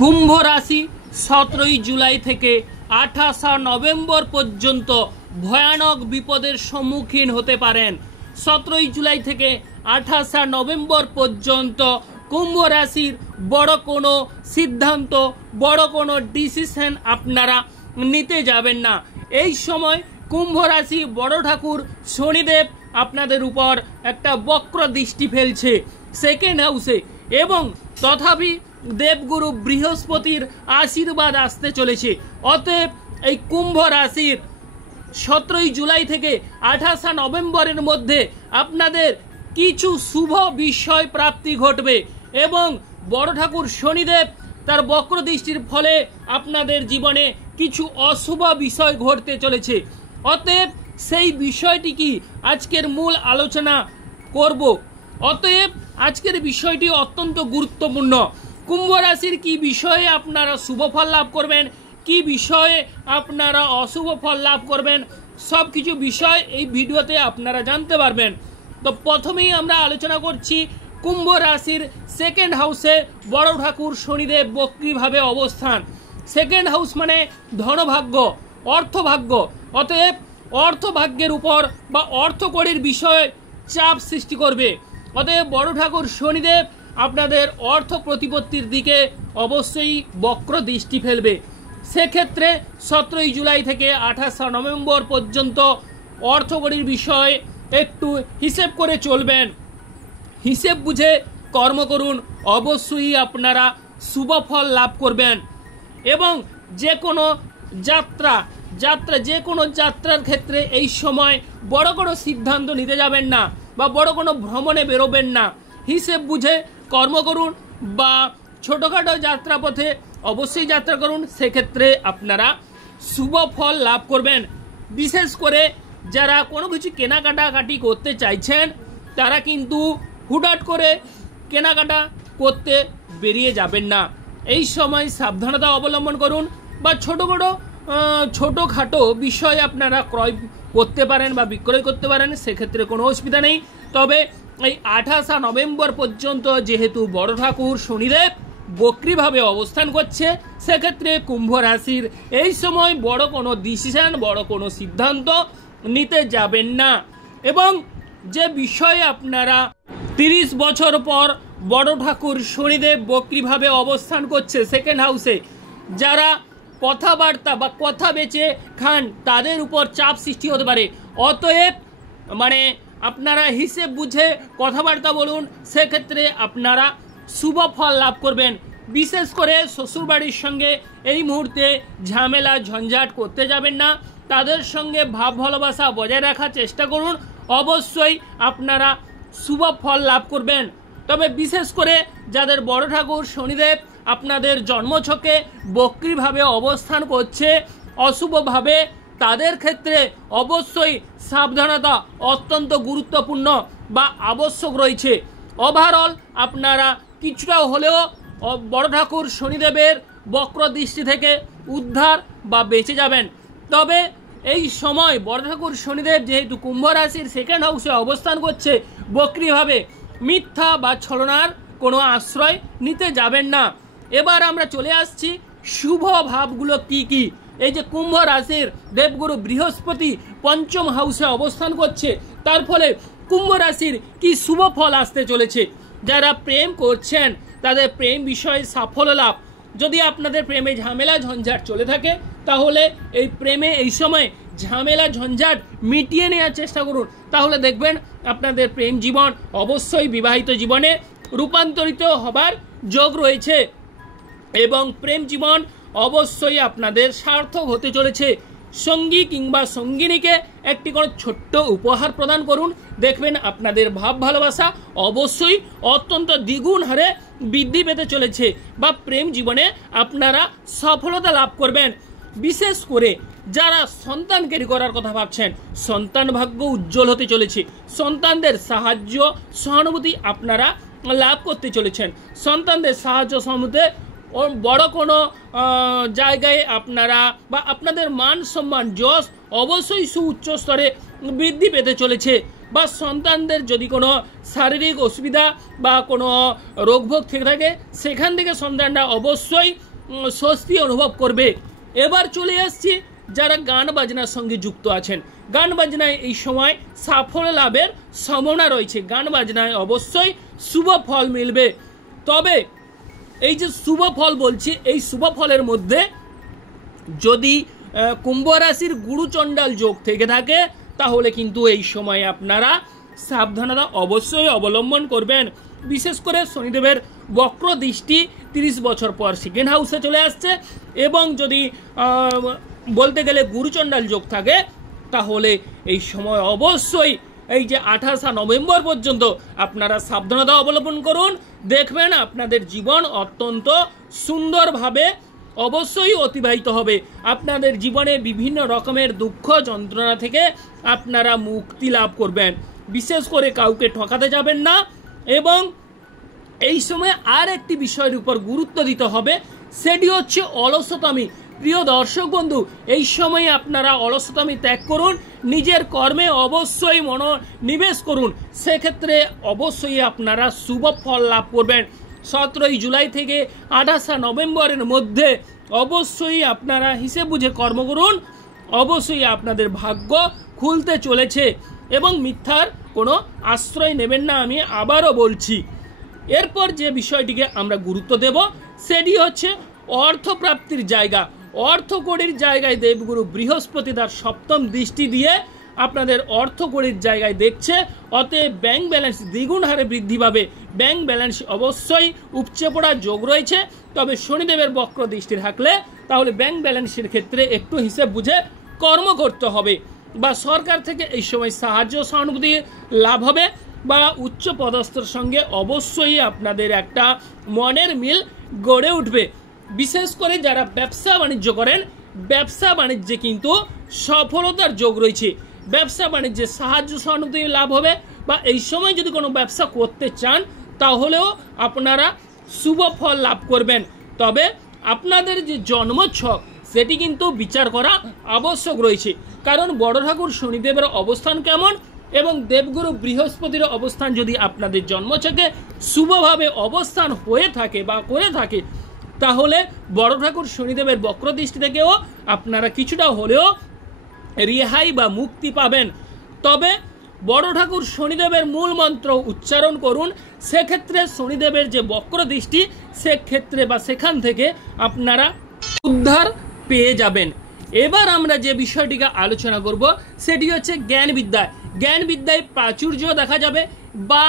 কুম্ভ রাশি 17 জুলাই থেকে 28 নভেম্বর পর্যন্ত ভয়ানক বিপদের সম্মুখীন হতে পারেন। 17 জুলাই থেকে 28 নভেম্বর পর্যন্ত কুম্ভ রাশির বড় কোনো সিদ্ধান্ত, বড় কোনো ডিসিশন আপনারা নিতে যাবেন না। এই সময় কুম্ভ রাশি বড় ঠাকুর শনিদেব আপনাদের উপর একটা বক্র দৃষ্টি ফেলছে সেকেন্ড হাউসে, এবং তথাপি দেবগুরু বৃহস্পতির আশীর্বাদ আসতে চলেছে। অতএব এই কুম্ভ রাশির 17 জুলাই থেকে 28 নভেম্বরের মধ্যে আপনাদের কিছু শুভ বিষয় প্রাপ্তি ঘটবে, এবং বড় ঠাকুর শনিদেব তার বক্র দৃষ্টির ফলে আপনাদের জীবনে কিছু অশুভ বিষয় ঘটতে চলেছে। অতএব সেই বিষয়টি কি আজকের মূল আলোচনা করব। অতএব আজকের বিষয়টি অত্যন্ত গুরুত্বপূর্ণ। কুম্ভ রাশির কি বিষয়ে আপনারা শুভ ফল লাভ করবেন, কি বিষয়ে আপনারা অশুভ ফল লাভ করবেন, সব কিছু বিষয় এই ভিডিওতে আপনারা জানতে পারবেন। তো প্রথমেই আমরা আলোচনা করছি কুম্ভ রাশির সেকেন্ড হাউসে বড় ঠাকুর শনিদেব বক্রীভাবে অবস্থান। সেকেন্ড হাউস মানে ধনভাগ্য, অর্থভাগ্য। অতএব অর্থভাগ্যের উপর বা অর্থকড়ির বিষয়ে চাপ সৃষ্টি করবে। অতএব বড় ঠাকুর শনিদেব আপনাদের অর্থ প্রতিপত্তির দিকে অবশ্যই বক্র দৃষ্টি ফেলবে। সেক্ষেত্রে 17 জুলাই থেকে 28 নভেম্বর পর্যন্ত অর্থকড়ির বিষয়ে একটু হিসেব করে চলবেন, হিসেব বুঝে কর্ম করুন, অবশ্যই আপনারা শুভ ফল লাভ করবেন। এবং যে কোনো যাত্রার ক্ষেত্রে এই সময় বড় কোনো সিদ্ধান্ত নিতে যাবেন না বা বড় কোনো ভ্রমণে বেরোবেন না। হিসেব বুঝে কর্ম করুন বা ছোটোখাটো যাত্রাপথে অবশ্যই যাত্রা করুন, সেক্ষেত্রে আপনারা শুভ ফল লাভ করবেন। বিশেষ করে যারা কোনো কিছু কেনাকাটি করতে চাইছেন তারা কিন্তু হুটহাট করে কেনাকাটা করতে বেরিয়ে যাবেন না। এই সময় সাবধানতা অবলম্বন করুন, বা ছোটোখাটো বিষয় আপনারা ক্রয় করতে পারেন বা বিক্রয় করতে পারেন, সেক্ষেত্রে কোনো অসুবিধা নেই। তবে এই 28 নভেম্বর পর্যন্ত যেহেতু বড় ঠাকুর শনিদেব বক্রীভাবে অবস্থান করছে, সেক্ষেত্রে কুম্ভ রাশির এই সময় বড় কোনো ডিসিশন, বড় কোনো সিদ্ধান্ত নিতে যাবেন না। এবং যে বিষয়ে আপনারা 30 বছর পর বড় ঠাকুর শনিদেব বক্রীভাবে অবস্থান করছে সেকেন্ড হাউসে, যারা কথাবার্তা বা কথা বেচে খান তাদের উপর চাপ সৃষ্টি হতে পারে। অতএব আপনারা হিসেব বুঝে কথাবার্তা বলুন, সেক্ষেত্রে আপনারা শুভ ফল লাভ করবেন। বিশেষ করে শ্বশুরবাড়ির সঙ্গে এই মুহূর্তে ঝামেলা ঝঞ্ঝাট করতে যাবেন না, তাদের সঙ্গে ভাব ভালোবাসা বজায় রাখার চেষ্টা করুন, অবশ্যই আপনারা শুভ ফল লাভ করবেন। তবে বিশেষ করে যাদের বড় ঠাকুর শনিদেব আপনাদের জন্মছকে বক্রীভাবে অবস্থান করছে অশুভভাবে, তাদের ক্ষেত্রে অবশ্যই সাবধানতা অত্যন্ত গুরুত্বপূর্ণ বা আবশ্যক রয়েছে। ওভারঅল আপনারা কিছুটা হলেও বড় ঠাকুর শনিদেবের বক্র দৃষ্টি থেকে উদ্ধার বা বেঁচে যাবেন। তবে এই সময় বড় ঠাকুর শনিদেব যেহেতু কুম্ভ রাশির সেকেন্ড হাউসে অবস্থান করছে বক্রীভাবে, মিথ্যা বা ছলনার কোনো আশ্রয় নিতে যাবেন না। এবার আমরা চলে আসছি শুভ ভাবগুলো কি কি। এই যে কুম্ভ রাশির দেবগুরু বৃহস্পতি পঞ্চম হাউসে অবস্থান করছে, তার ফলে কুম্ভ রাশির কি শুভ ফল আসতে চলেছে। যারা প্রেম করছেন তাদের প্রেম বিষয়ে সাফল্য লাভ। যদি আপনাদের প্রেমে ঝামেলা ঝঞ্ঝাট চলে থাকে তাহলে এই প্রেমে এই সময় ঝামেলা ঝঞ্ঝাট মিটিয়ে নেওয়ার চেষ্টা করুন, তাহলে দেখবেন আপনাদের প্রেম জীবন অবশ্যই বিবাহিত জীবনে রূপান্তরিত হবার যোগ রয়েছে, এবং প্রেম জীবন অবশ্যই আপনাদের সার্থক হতে চলেছে। সঙ্গী কিংবা সঙ্গিনীকে একটি কোনো ছোট্ট উপহার প্রদান করুন, দেখবেন আপনাদের ভাব ভালোবাসা অবশ্যই অত্যন্ত দ্বিগুণ হারে বৃদ্ধি পেতে চলেছে, বা প্রেম জীবনে আপনারা সফলতা লাভ করবেন। বিশেষ করে যারা সন্তান ক্যারি করার কথা ভাবছেন, সন্তান ভাগ্য উজ্জ্বল হতে চলেছে। সন্তানদের সাহায্য সহানুভূতি আপনারা লাভ করতে চলেছেন। সন্তানদের সাহায্য সহানুভূতি বড় কোনো জায়গায় আপনারা বা আপনাদের মান সম্মান যশ অবশ্যই সুউচ্চ স্তরে বৃদ্ধি পেতে চলেছে। বা সন্তানদের যদি কোনো শারীরিক অসুবিধা বা কোনো রোগভোগ থেকে থাকে, সেখান থেকে সন্তানরা অবশ্যই স্বস্তি অনুভব করবে। এবার চলে আসছি যারা গান বাজনার সঙ্গে যুক্ত আছেন। গান বাজনায় এই সময় সাফল্য লাভের সম্ভাবনা রয়েছে। গান বাজনায় অবশ্যই শুভ ফল মিলবে। তবে এই যে শুভ ফল বলছি, এই শুভ ফলের মধ্যে যদি কুম্ভ রাশির গুরুচণ্ডাল যোগ থেকে থাকে তাহলে কিন্তু এই সময় আপনারা সাবধানতা অবশ্যই অবলম্বন করবেন। বিশেষ করে শনিদেবের বক্র দৃষ্টি 30 বছর পর সেকেন্ড হাউসে চলে আসছে, এবং যদি বলতে গেলে গুরুচণ্ডাল যোগ থাকে তাহলে এই সময় অবশ্যই এই যে 28 নভেম্বর পর্যন্ত আপনারা সাবধানতা অবলম্বন করুন। দেখবেন আপনাদের জীবন অত্যন্ত সুন্দরভাবে অবশ্যই অতিবাহিত হবে। আপনাদের জীবনে বিভিন্ন রকমের দুঃখ যন্ত্রণা থেকে আপনারা মুক্তি লাভ করবেন। বিশেষ করে কাউকে ঠকাতে যাবেন না, এবং এই সময় আর একটি বিষয়ের উপর গুরুত্ব দিতে হবে, সেটি হচ্ছে অলসতামি। প্রিয় দর্শক বন্ধু, এই সময় আপনারা অলসতামি ত্যাগ করুন, নিজের কর্মে অবশ্যই মনোনিবেশ করুন। সেক্ষেত্রে অবশ্যই আপনারা শুভ ফল লাভ করবেন। 17 জুলাই থেকে 28 নভেম্বরের মধ্যে অবশ্যই আপনারা হিসেব বুঝে কর্ম করুন। অবশ্যই আপনাদের ভাগ্য খুলতে চলেছে, এবং মিথ্যার কোনো আশ্রয় নেবেন না, আমি আবারও বলছি। এরপর যে বিষয়টিকে আমরা গুরুত্ব দেব সেটি হচ্ছে অর্থপ্রাপ্তির জায়গা। অর্থকড়ির জায়গায় দেবগুরু বৃহস্পতি তার 7ম দৃষ্টি দিয়ে আপনাদের অর্থকড়ির জায়গায় দেখছে। অতএব ব্যাংক ব্যালেন্স দ্বিগুণ হারে বৃদ্ধি পাবে। ব্যাংক ব্যালেন্স অবশ্যই উপচে পড়ার যোগ রয়েছে। তবে শনিদেবের বক্র দৃষ্টি থাকলে তাহলে ব্যাংক ব্যালেন্সের ক্ষেত্রে একটু হিসেব বুঝে কর্ম করতে হবে, বা সরকার থেকে এই সময় সাহায্য সহানুভূতি লাভ হবে, বা উচ্চ পদস্থর সঙ্গে অবশ্যই আপনাদের একটা মনের মিল গড়ে উঠবে। বিশেষ করে যারা ব্যবসা বাণিজ্য করেন, ব্যবসা বাণিজ্যে কিন্তু সফলতার যোগ রয়েছে। ব্যবসা বাণিজ্যে সাহায্য সহানুভূতি লাভ হবে, বা এই সময় যদি কোনো ব্যবসা করতে চান তাহলেও আপনারা শুভ ফল লাভ করবেন। তবে আপনাদের যে জন্মছক সেটি কিন্তু বিচার করা আবশ্যক রয়েছে, কারণ বড় ঠাকুর শনিদেবের অবস্থান কেমন এবং দেবগুরু বৃহস্পতির অবস্থান যদি আপনাদের জন্মছকে শুভভাবে অবস্থান হয়ে থাকে বা করে থাকে তাহলে বড় ঠাকুর শনিদেবের বক্রদৃষ্টি থেকেও আপনারা কিছুটা হলেও রেহাই বা মুক্তি পাবেন। তবে বড় ঠাকুর শনিদেবের মূল মন্ত্র উচ্চারণ করুন, সেক্ষেত্রে শনিদেবের যে বক্রদৃষ্টি সেক্ষেত্রে বা সেখান থেকে আপনারা উদ্ধার পেয়ে যাবেন। এবার আমরা যে বিষয়টিকে আলোচনা করব সেটি হচ্ছে জ্ঞান বিদ্যায়। জ্ঞান বিদ্যায় প্রাচুর্য দেখা যাবে, বা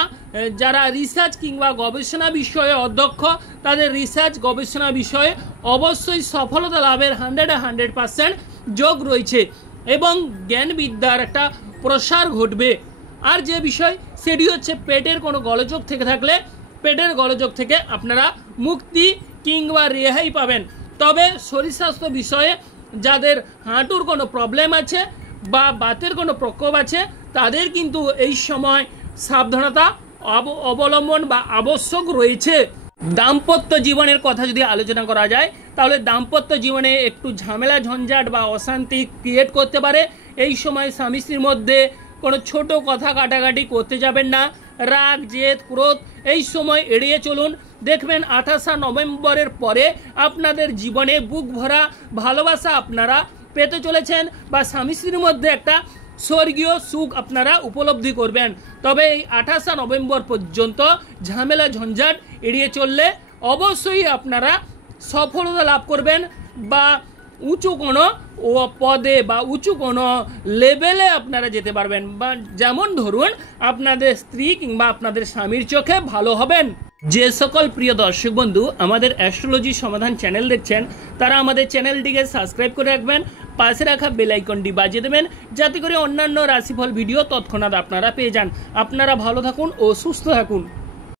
যারা রিসার্চ কিংবা গবেষণা বিষয়ে অধ্যক্ষ তাদের রিসার্চ গবেষণা বিষয়ে অবশ্যই সফলতা লাভের 100% যোগ রয়েছে, এবং জ্ঞান বিদ্যার একটা প্রসার ঘটবে। আর যে বিষয় সেটি হচ্ছে পেটের কোনো গোলযোগ থেকে থাকলে পেটের গোলযোগ থেকে আপনারা মুক্তি কিংবা রেহাই পাবেন। তবে শরীর স্বাস্থ্য বিষয়ে যাদের হাঁটুর কোনো প্রবলেম আছে বা বাতের কোনো প্রকোপ আছে তাদের কিন্তু এই সময় সাবধানতা অবলম্বন বা আবশ্যক রয়েছে। দাম্পত্য জীবনের কথা যদি আলোচনা করা যায় তাহলে দাম্পত্য জীবনে একটু ঝামেলা ঝঞ্ঝাট বা অশান্তি ক্রিয়েট করতে পারে। এই সময় স্বামী স্ত্রীর মধ্যে কোনো ছোট কথা কাটাকাটি করতে যাবেন না। রাগ জেদ ক্রোধ এই সময় এড়িয়ে চলুন। দেখবেন 28 নভেম্বরের পরে আপনাদের জীবনে বুক ভরা ভালোবাসা আপনারা পেতে চলেছেন, বা স্বামী স্ত্রীর মধ্যে একটা স্বর্গীয় সুখ আপনারা উপলব্ধি করবেন। তবে এই 28 নভেম্বর পর্যন্ত ঝামেলা ঝঞ্ঝাট এড়িয়ে চললে অবশ্যই আপনারা সফলতা লাভ করবেন, বা উঁচু কোনো পদে বা উঁচু কোনো লেভেলে আপনারা যেতে পারবেন, বা যেমন ধরুন আপনাদের স্ত্রী কিংবা আপনাদের স্বামীর চোখে ভালো হবেন। যে সকল প্রিয় দর্শক বন্ধু আমাদের অ্যাস্ট্রোলজি সমাধান চ্যানেল দেখছেন তারা আমাদের চ্যানেলটিকে সাবস্ক্রাইব করে রাখবেন, পাশে রাখা বেল আইকনটি বাজিয়ে দেবেন যাতে করে অন্যান্য রাশিফল ভিডিও তৎক্ষণাৎ আপনারা পেয়ে যান। আপনারা ভালো থাকুন ও সুস্থ থাকুন।